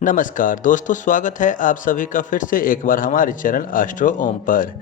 नमस्कार दोस्तों, स्वागत है आप सभी का फिर से एक बार हमारे चैनल एस्ट्रो ओम पर।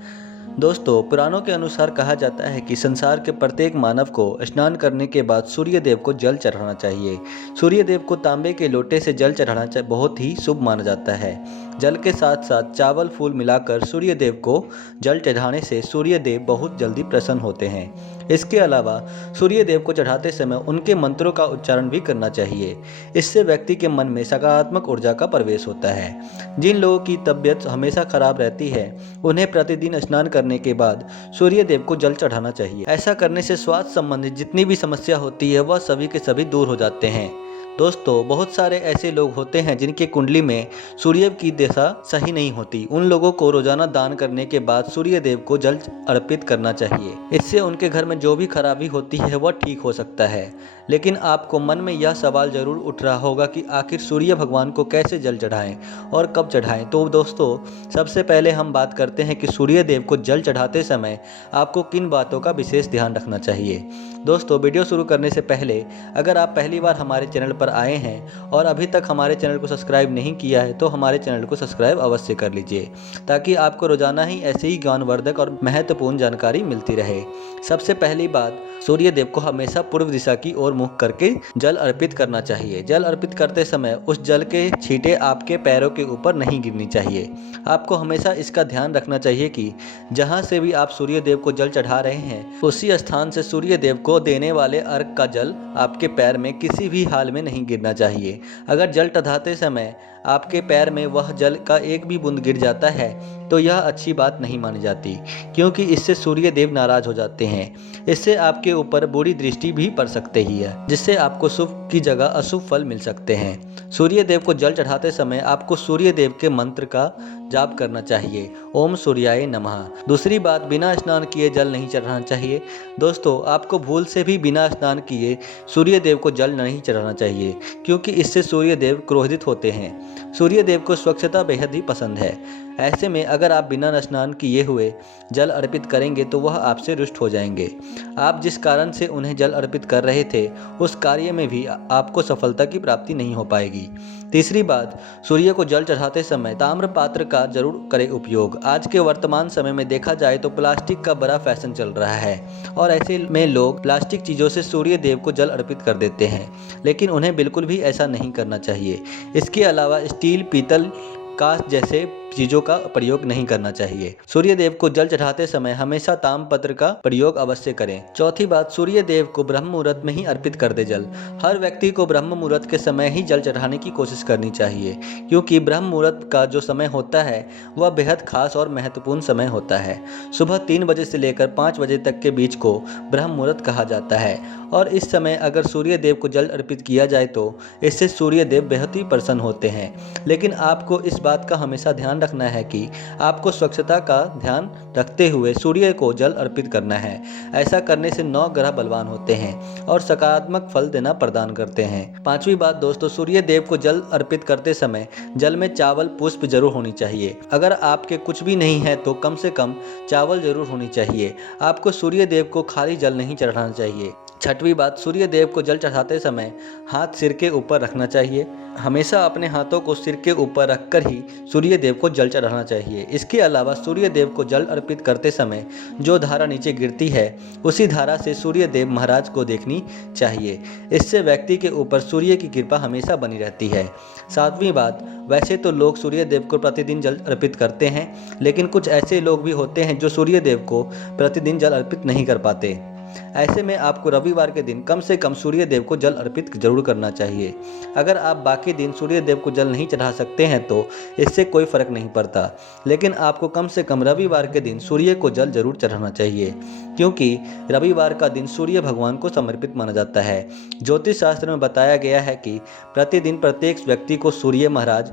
दोस्तों, पुराणों के अनुसार कहा जाता है कि संसार के प्रत्येक मानव को स्नान करने के बाद सूर्य देव को जल चढ़ाना चाहिए। सूर्य देव को तांबे के लोटे से जल चढ़ाना बहुत ही शुभ माना जाता है। जल के साथ साथ चावल फूल मिलाकर सूर्य देव को जल चढ़ाने से सूर्य देव बहुत जल्दी प्रसन्न होते हैं। इसके अलावा सूर्य देव को चढ़ाते समय उनके मंत्रों का उच्चारण भी करना चाहिए। इससे व्यक्ति के मन में सकारात्मक ऊर्जा का प्रवेश होता है। जिन लोगों की तबीयत हमेशा खराब रहती है, उन्हें प्रतिदिन स्नान करने के बाद सूर्य देव को जल चढ़ाना चाहिए। ऐसा करने से स्वास्थ्य संबंधित जितनी भी समस्या होती है वह सभी के सभी दूर हो जाते हैं। दोस्तों, बहुत सारे ऐसे लोग होते हैं जिनकी कुंडली में सूर्य की दिशा सही नहीं होती। उन लोगों को रोजाना दान करने के बाद सूर्य देव को जल अर्पित करना चाहिए। इससे उनके घर में जो भी खराबी होती है वह ठीक हो सकता है। लेकिन आपको मन में यह सवाल जरूर उठ रहा होगा कि आखिर सूर्य भगवान को कैसे जल चढ़ाएं और कब चढ़ाएं। तो दोस्तों, सबसे पहले हम बात करते हैं कि सूर्य देव को जल चढ़ाते समय आपको किन बातों का विशेष ध्यान रखना चाहिए। दोस्तों, वीडियो शुरू करने से पहले अगर आप पहली बार हमारे चैनल पर आए हैं और अभी तक हमारे चैनल को सब्सक्राइब नहीं किया है तो हमारे चैनल को सब्सक्राइब अवश्य कर लीजिए, ताकि आपको रोजाना ही ऐसे ही ज्ञानवर्धक और महत्वपूर्ण जानकारी मिलती रहे। सबसे पहली बात, सूर्य देव को हमेशा पूर्व दिशा की ओर मुख करके जल अर्पित करना चाहिए। जल अर्पित करते समय उस जल के छींटे आपके पैरों के ऊपर नहीं गिरनी चाहिए। आपको हमेशा इसका ध्यान रखना चाहिए कि जहाँ से भी आप सूर्य देव को जल चढ़ा रहे हैं, उसी स्थान से सूर्य देव को देने वाले अर्घ का जल आपके पैर में किसी भी हाल में नहीं गिरना चाहिए। अगर जल चढ़ाते समय आपके पैर में वह जल का एक भी बूंद गिर जाता है तो यह अच्छी बात नहीं मानी जाती, क्योंकि इससे सूर्य देव नाराज हो जाते हैं। इससे आपके ऊपर बुरी दृष्टि भी पड़ सकती ही है, जिससे आपको शुभ की जगह अशुभ फल मिल सकते हैं। सूर्य देव को जल चढ़ाते समय आपको सूर्य देव के मंत्र का जाप करना चाहिए, ओम सूर्याय नमः। दूसरी बात, बिना स्नान किए जल नहीं चढ़ाना चाहिए। दोस्तों, आपको भूल से भी बिना स्नान किए सूर्य देव को जल नहीं चढ़ाना चाहिए, क्योंकि इससे सूर्य देव क्रोधित होते हैं। सूर्य देव को स्वच्छता बेहद ही पसंद है। ऐसे में अगर आप बिना स्नान किए हुए जल अर्पित करेंगे तो वह आपसे रुष्ट हो जाएंगे। आप जिस कारण से उन्हें जल अर्पित कर रहे थे उस कार्य में भी आपको सफलता की प्राप्ति नहीं हो पाएगी। तीसरी बात, सूर्य को जल चढ़ाते समय ताम्र पात्र का जरूर करें उपयोग। आज के वर्तमान समय में देखा जाए तो प्लास्टिक का बड़ा फैशन चल रहा है और ऐसे में लोग प्लास्टिक चीज़ों से सूर्य देव को जल अर्पित कर देते हैं, लेकिन उन्हें बिल्कुल भी ऐसा नहीं करना चाहिए। इसके अलावा स्टील, पीतल, कांच जैसे चीजों का प्रयोग नहीं करना चाहिए। सूर्य देव को जल चढ़ाते समय हमेशा ताम्रपत्र का प्रयोग अवश्य करें। चौथी बात, सूर्य देव को ब्रह्म मुहूर्त में ही अर्पित कर दे जल। हर व्यक्ति को ब्रह्म मुहूर्त के समय ही जल चढ़ाने की कोशिश करनी चाहिए, क्योंकि ब्रह्म मुहूर्त का जो समय होता है वह बेहद खास और महत्वपूर्ण समय होता है। सुबह 3 बजे से लेकर 5 बजे तक के बीच को ब्रह्म मुहूर्त कहा जाता है और इस समय अगर सूर्य देव को जल अर्पित किया जाए तो इससे सूर्य देव बेहद ही प्रसन्न होते हैं। लेकिन आपको इस बात का हमेशा ध्यान रखना है कि आपको स्वच्छता का ध्यान रखते हुए सूर्य को जल अर्पित करना है। ऐसा करने से 9 ग्रह बलवान होते हैं और सकारात्मक फल देना प्रदान करते हैं। पांचवी बात दोस्तों, सूर्य देव को जल अर्पित करते समय जल में चावल पुष्प जरूर होनी चाहिए। अगर आपके कुछ भी नहीं है तो कम से कम चावल जरूर होनी चाहिए। आपको सूर्य देव को खाली जल नहीं चढ़ाना चाहिए। छठवीं बात, सूर्य देव को जल चढ़ाते समय हाथ सिर के ऊपर रखना चाहिए। हमेशा अपने हाथों को सिर के ऊपर रखकर ही सूर्य देव को जल चढ़ाना चाहिए। इसके अलावा सूर्य देव को जल अर्पित करते समय जो धारा नीचे गिरती है उसी धारा से सूर्य देव महाराज को देखनी चाहिए। इससे व्यक्ति के ऊपर सूर्य की कृपा हमेशा बनी रहती है। सातवीं बात, वैसे तो लोग सूर्य देव को प्रतिदिन जल अर्पित करते हैं, लेकिन कुछ ऐसे लोग भी होते हैं जो सूर्य देव को प्रतिदिन जल अर्पित नहीं कर पाते। ऐसे में आपको रविवार के दिन कम से कम सूर्य देव को जल अर्पित जरूर करना चाहिए। अगर आप बाकी दिन सूर्य देव को जल नहीं चढ़ा सकते हैं तो इससे कोई फर्क नहीं पड़ता, लेकिन आपको कम से कम रविवार के दिन सूर्य को जल जरूर चढ़ाना चाहिए, क्योंकि रविवार का दिन सूर्य भगवान को समर्पित माना जाता है। ज्योतिष शास्त्र में बताया गया है कि प्रतिदिन प्रत्येक व्यक्ति को सूर्य महाराज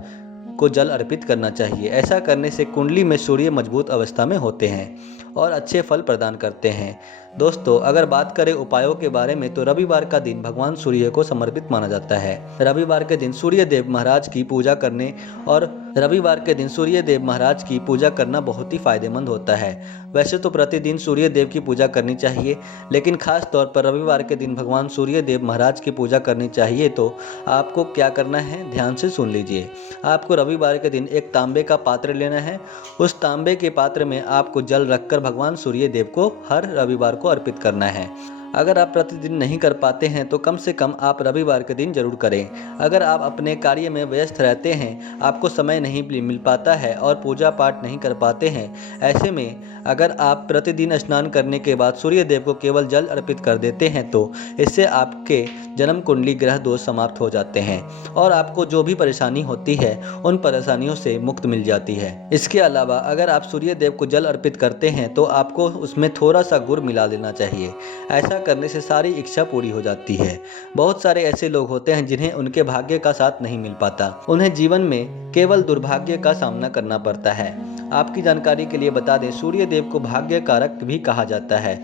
को जल अर्पित करना चाहिए। ऐसा करने से कुंडली में सूर्य मजबूत अवस्था में होते हैं और अच्छे फल प्रदान करते हैं। दोस्तों, अगर बात करें उपायों के बारे में तो रविवार का दिन भगवान सूर्य को समर्पित माना जाता है। रविवार के दिन सूर्य देव महाराज की पूजा करने और रविवार के दिन सूर्य देव महाराज की पूजा करना बहुत ही फायदेमंद होता है। वैसे तो प्रतिदिन सूर्य देव की पूजा करनी चाहिए, लेकिन खास तौर पर रविवार के दिन भगवान सूर्य देव महाराज की पूजा करनी चाहिए। तो आपको क्या करना है, ध्यान से सुन लीजिए। आपको रविवार के दिन एक तांबे का पात्र लेना है। उस तांबे के पात्र में आपको जल रखकर भगवान सूर्य देव को हर रविवार को अर्पित करना है। अगर आप प्रतिदिन नहीं कर पाते हैं तो कम से कम आप रविवार के दिन जरूर करें। अगर आप अपने कार्य में व्यस्त रहते हैं, आपको समय नहीं मिल पाता है और पूजा पाठ नहीं कर पाते हैं, ऐसे में अगर आप प्रतिदिन स्नान करने के बाद सूर्य देव को केवल जल अर्पित कर देते हैं तो इससे आपके जन्म कुंडली ग्रह दोष समाप्त हो जाते हैं और आपको जो भी परेशानी होती है उन परेशानियों से मुक्त मिल जाती है। इसके अलावा अगर आप सूर्य देव को जल अर्पित करते हैं तो आपको उसमें थोड़ा सा गुड़ मिला देना चाहिए। ऐसा करने से सारी इच्छा पूरी हो जाती है। बहुत सारे ऐसे लोग होते हैं जिन्हें उनके भाग्य का साथ नहीं मिल पाता, उन्हें जीवन में केवल दुर्भाग्य का सामना करना पड़ता है। आपकी जानकारी के लिए बता दें, सूर्य देव को भाग्य कारक भी कहा जाता है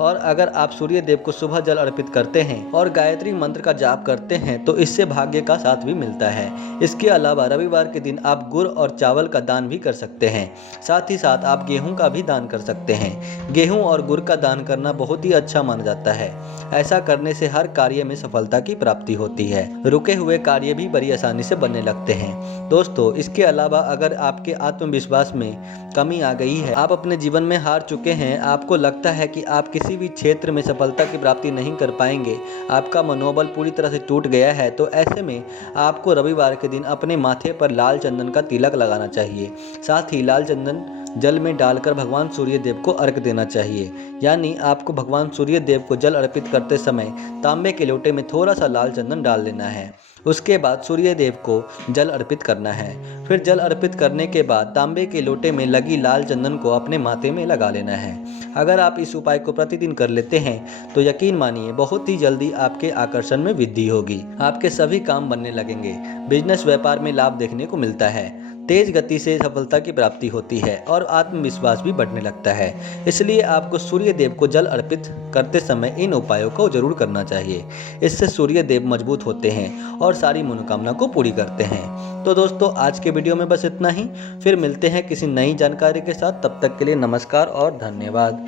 और अगर आप सूर्य देव को सुबह जल अर्पित करते हैं और गायत्री मंत्र का जाप करते हैं तो इससे भाग्य का साथ भी मिलता है। इसके अलावा रविवार के दिन आप गुड़ और चावल का दान भी कर सकते हैं। साथ ही साथ आप गेहूं का भी दान कर सकते हैं। गेहूं और गुड़ का दान करना बहुत ही अच्छा माना जाता है। ऐसा करने से हर कार्य में सफलता की प्राप्ति होती है। रुके हुए कार्य भी बड़ी आसानी से बनने लगते हैं। दोस्तों, इसके अलावा अगर आपके आत्मविश्वास में कमी आ गई है, आप अपने जीवन में हार चुके हैं, आपको लगता है कि आप किसी भी क्षेत्र में सफलता की प्राप्ति नहीं कर पाएंगे, आपका मनोबल पूरी तरह से टूट गया है, तो ऐसे में आपको रविवार के दिन अपने माथे पर लाल चंदन का तिलक लगाना चाहिए। साथ ही लाल चंदन जल में डालकर भगवान सूर्य देव को अर्घ देना चाहिए। यानी आपको भगवान सूर्य देव को जल अर्पित करते समय तांबे के लोटे में थोड़ा सा लाल चंदन डाल देना है। उसके बाद सूर्य देव को जल अर्पित करना है। फिर जल अर्पित करने के बाद तांबे के लोटे में लगी लाल चंदन को अपने माथे में लगा लेना है। अगर आप इस उपाय को प्रतिदिन कर लेते हैं तो यकीन मानिए बहुत ही जल्दी आपके आकर्षण में वृद्धि होगी। आपके सभी काम बनने लगेंगे। बिजनेस व्यापार में लाभ देखने को मिलता है। तेज गति से सफलता की प्राप्ति होती है और आत्मविश्वास भी बढ़ने लगता है। इसलिए आपको सूर्य देव को जल अर्पित करते समय इन उपायों को जरूर करना चाहिए। इससे सूर्य देव मजबूत होते हैं और सारी मनोकामना को पूरी करते हैं। तो दोस्तों, आज के वीडियो में बस इतना ही। फिर मिलते हैं किसी नई जानकारी के साथ। तब तक के लिए नमस्कार और धन्यवाद।